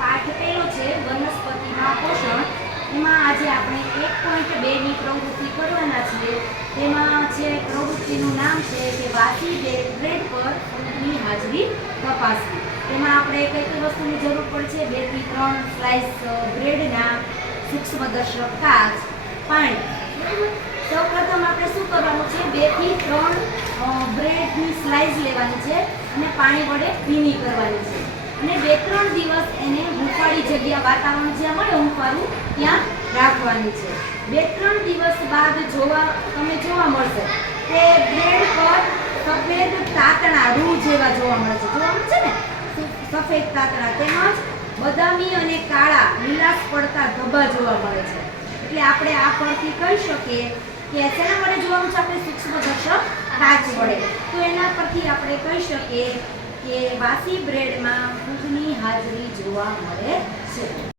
પાઠ પહેલો છે વનસ્પતિમાં પોષણ. એમાં આજે આપણે 1.2 ની પ્રવૃત્તિ કરવાના છીએ. તેમાં છે પ્રવૃત્તિનું નામ છે કે વાસી બ્રેડ પર ફૂગની હાજરી તપાસવી. તેમાં આપણે કઈ કઈ વસ્તુની જરૂર પડશે? 2 થી 3 સ્લાઇસ બ્રેડના, સૂક્ષ્મદર્શક કાચ, પાણી. સૌપ્રથમ આપણે શું કરવાનું છે? 2 થી 3 બ્રેડની સ્લાઇસ લેવાની છે અને પાણી વડે ભીની કરવાની છે અને 2-3 દિવસ એને હૂંફાળી જગ્યા, વાતાવરણ જ્યાં મળે હૂંફાળું ત્યાં રાખવાની છે. 2-3 દિવસ બાદ તમે જોવા મળશે કે બ્રેડ પર સફેદ તાતણા રૂ જેવા જોવા મળે છે. જોવા મળે છે ને સફેદ તાતણા, તેમજ બદામી અને કાળા લીલાશ પડતા ધબ્બા જોવા મળે છે. એટલે આપણે આ પરથી કહી શકીએ કે શેના વડે જોવાનું છે? આપણે સૂક્ષ્મદર્શક કાચ વડે. તો એના પરથી આપણે કહી શકીએ કે વાસી બ્રેડમાં ફૂગની હાજરી જોવા મળે છે.